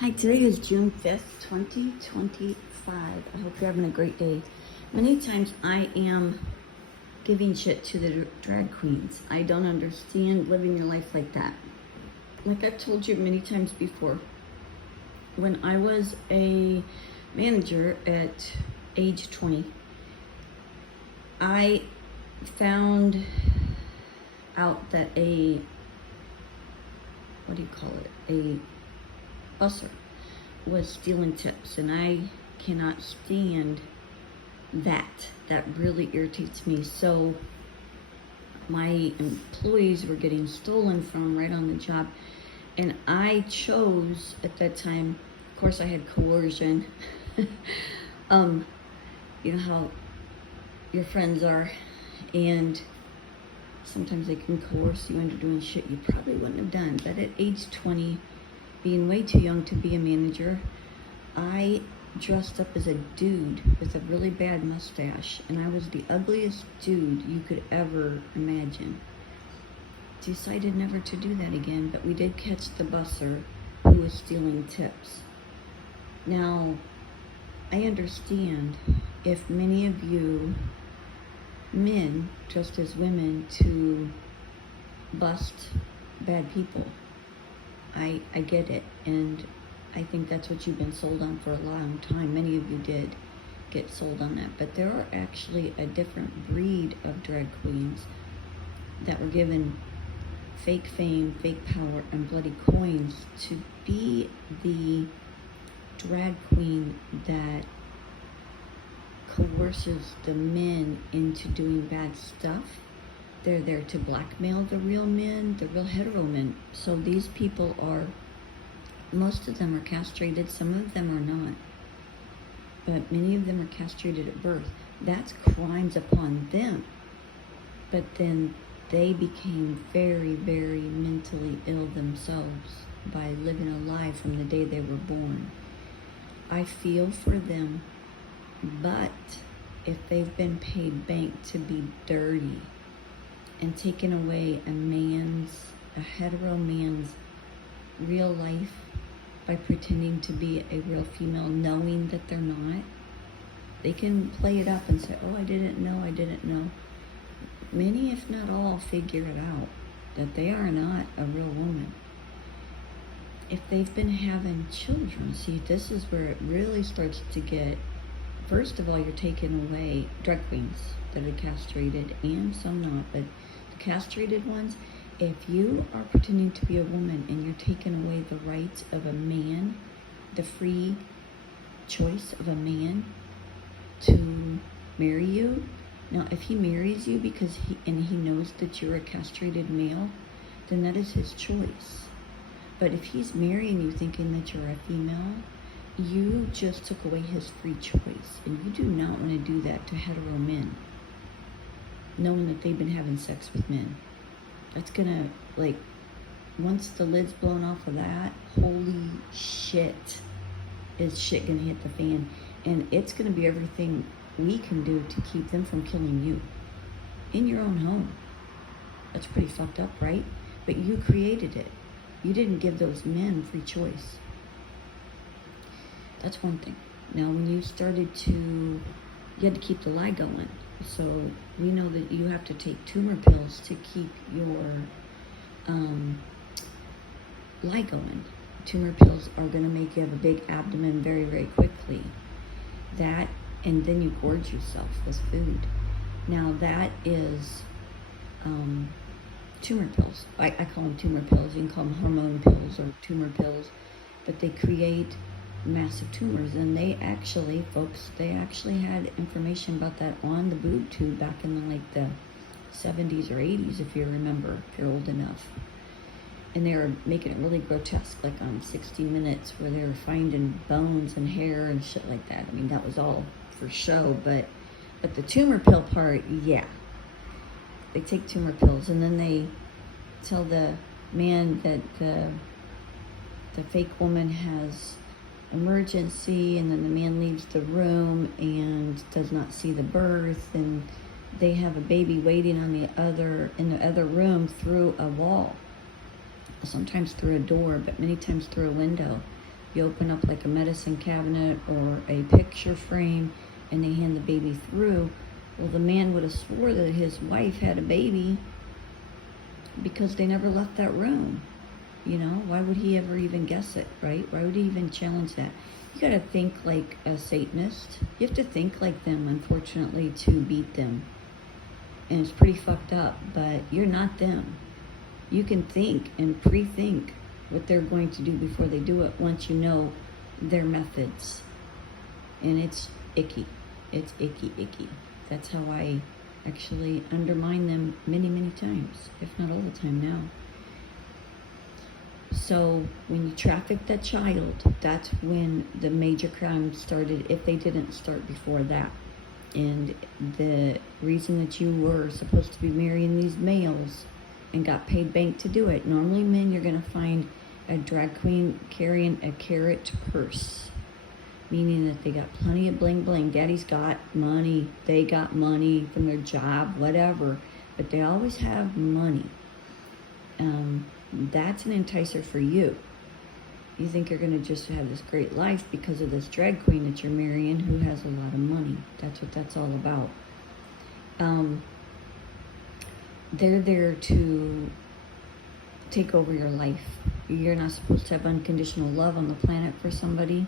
Hi, today is June 5th, 2025. I hope you're having a great day. Many times I am giving shit to the drag queens. I don't understand living your life like that. Like I've told you many times before, when I was a manager at age 20, I found out that a busser was stealing tips, and I cannot stand that. That really irritates me. So my employees were getting stolen from right on the job, and I chose at that time, of course I had coercion. You know how your friends are, and sometimes they can coerce you into doing shit you probably wouldn't have done. But at age 20, being way too young to be a manager, I dressed up as a dude with a really bad mustache, and I was the ugliest dude you could ever imagine. Decided never to do that again, but we did catch the busser who was stealing tips. Now, I understand if many of you men dressed as women to bust bad people. I get it, and I think that's what you've been sold on for a long time. Many of you did get sold on that, but there are actually a different breed of drag queens that were given fake fame, fake power, and bloody coins to be the drag queen that coerces the men into doing bad stuff. They're there to blackmail the real men, the real hetero men. So these people are, most of them are castrated, some of them are not. But many of them are castrated at birth. That's crimes upon them. But then they became very, very mentally ill themselves by living a lie from the day they were born. I feel for them, but if they've been paid bank to be dirty and taken away a hetero man's real life by pretending to be a real female, knowing that they're not, they can play it up and say, oh, I didn't know. Many, if not all, figure it out, that they are not a real woman. If they've been having children, see, this is where it really starts to get, first of all, you're taking away drag queens that are castrated, and some not, but the castrated ones, if you are pretending to be a woman and you're taking away the rights of a man, the free choice of a man to marry you. Now, if he marries you because he knows that you're a castrated male, then that is his choice. But if he's marrying you thinking that you're a female, you just took away his free choice, and you do not want to do that to hetero men, knowing that they've been having sex with men. That's gonna, once the lid's blown off of that, holy shit, is shit gonna hit the fan, and it's gonna be everything we can do to keep them from killing you in your own home. That's pretty fucked up, right? But you created it. You didn't give those men free choice. That's one thing. Now, when you started you had to keep the lie going. So we know that you have to take tumor pills to keep your lie going. Tumor pills are going to make you have a big abdomen very, very quickly. That, and then you gorge yourself with food. Now that is tumor pills. I call them tumor pills. You can call them hormone pills or tumor pills, but they create massive tumors. And they actually had information about that on the boob tube back in the 70s or 80s, if you remember, if you're old enough. And they were making it really grotesque, like on 60 Minutes, where they were finding bones and hair and shit like that. I mean, that was all for show, but the tumor pill part, yeah. They take tumor pills, and then they tell the man that the fake woman has emergency, and then the man leaves the room and does not see the birth, and they have a baby waiting in the other room through a wall, sometimes through a door, but many times through a window. You open up like a medicine cabinet or a picture frame and they hand the baby through. Well, the man would have swore that his wife had a baby because they never left that room. You know, why would he ever even guess it, right? Why would he even challenge that? You gotta think like a Satanist. You have to think like them, unfortunately, to beat them. And it's pretty fucked up, but you're not them. You can think and pre-think what they're going to do before they do it once you know their methods. And it's icky. It's icky, icky. That's how I actually undermine them many, many times, if not all the time now. So when you traffic that child, that's when the major crime started, if they didn't start before that. And the reason that you were supposed to be marrying these males and got paid bank to do it. Normally men, you're going to find a drag queen carrying a carrot purse, meaning that they got plenty of bling bling. Daddy's got money. They got money from their job, whatever. But they always have money. That's an enticer for you. You think you're going to just have this great life because of this drag queen that you're marrying who has a lot of money. That's what that's all about. They're there to take over your life. You're not supposed to have unconditional love on the planet for somebody.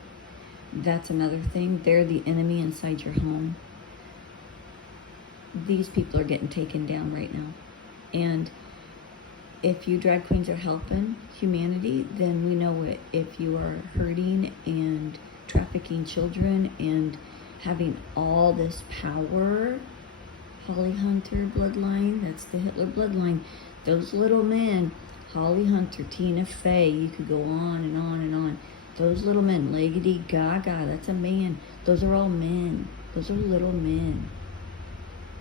That's another thing. They're the enemy inside your home. These people are getting taken down right now. And if you drag queens are helping humanity, then we know it. If you are hurting and trafficking children and having all this power, Holly Hunter bloodline, that's the Hitler bloodline. Those little men, Holly Hunter, Tina Fey, you could go on and on and on. Those little men, Lady Gaga, that's a man. Those are all men. Those are little men.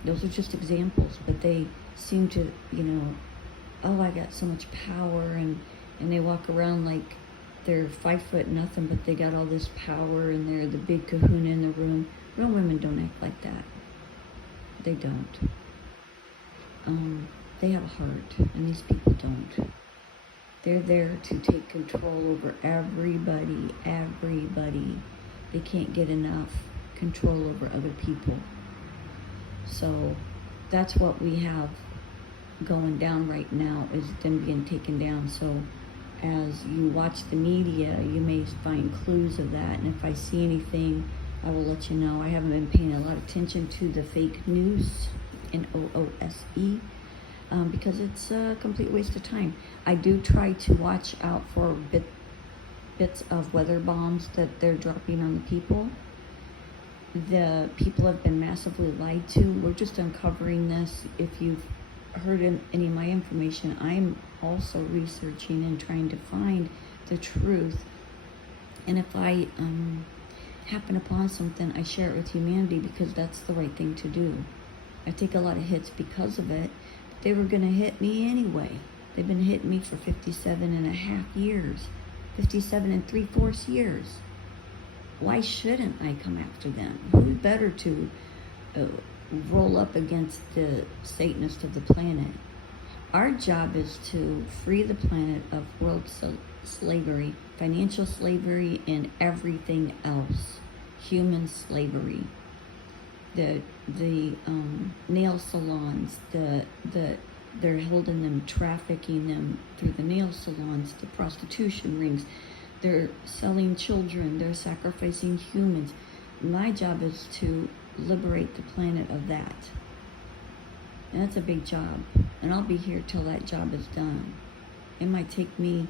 Those are just examples, but they seem to, oh, I got so much power, and they walk around like they're 5 foot nothing, but they got all this power, and they're the big kahuna in the room. Real women don't act like that. They don't. They have a heart, and these people don't. They're there to take control over everybody. They can't get enough control over other people. So that's what we have going down right now, is them being taken down. So as you watch the media, you may find clues of that, and if I see anything, I will let you know. I haven't been paying a lot of attention to the fake news, NOOSE, because it's a complete waste of time. I do try to watch out for bits of weather bombs that they're dropping on the people. The people have been massively lied to. We're just uncovering this. If you've heard any of my information, I'm also researching and trying to find the truth. And if I happen upon something, I share it with humanity because that's the right thing to do. I take a lot of hits because of it. But they were going to hit me anyway. They've been hitting me for 57 and a half years. 57 3/4 years. Why shouldn't I come after them? Who's better to roll up against the Satanist of the planet? Our job is to free the planet of world slavery, financial slavery, and everything else. Human slavery. The nail salons, they're holding them, trafficking them through the nail salons, the prostitution rings. They're selling children. They're sacrificing humans. My job is to liberate the planet of that. And that's a big job. And I'll be here till that job is done. It might take me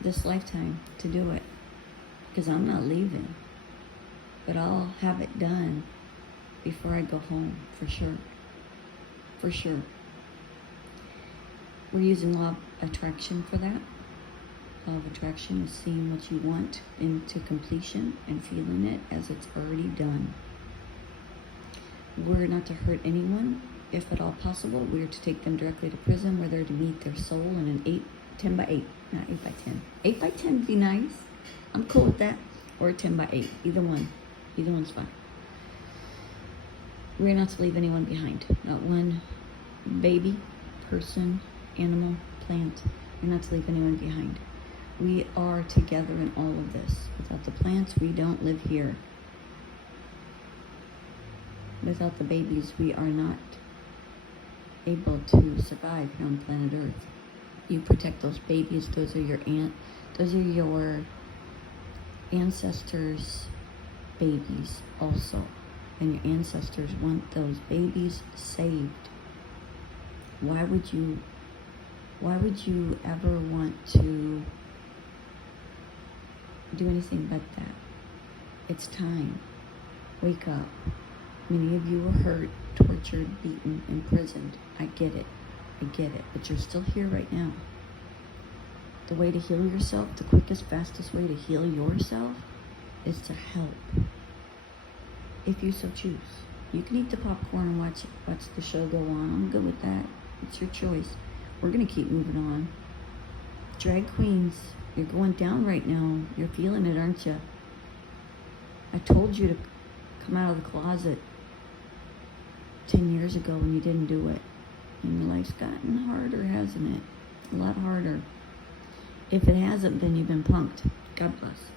this lifetime to do it, because I'm not leaving. But I'll have it done before I go home, for sure. For sure. We're using law of attraction for that. Law of attraction is seeing what you want into completion and feeling it as it's already done. We're not to hurt anyone, if at all possible. We're to take them directly to prison, where they're to meet their soul in an 10 by 8, not 8 by 10. 8 by 10 would be nice. I'm cool with that. Or 10 by 8, either one. Either one's fine. We're not to leave anyone behind. Not one baby, person, animal, plant. We're not to leave anyone behind. We are together in all of this. Without the plants, we don't live here. Without the babies, we are not able to survive here on planet Earth. You protect those babies. Those are your ancestors' babies also. And your ancestors want those babies saved. Why would you ever want to do anything but that? It's time. Wake up. Many of you were hurt, tortured, beaten, imprisoned. I get it. But you're still here right now. The way to heal yourself, the quickest, fastest way to heal yourself is to help. If you so choose. You can eat the popcorn and watch the show go on. I'm good with that. It's your choice. We're going to keep moving on. Drag queens, you're going down right now. You're feeling it, aren't you? I told you to come out of the closet 10 years ago and you didn't do it. And your life's gotten harder, hasn't it? A lot harder. If it hasn't, then you've been punked. God bless.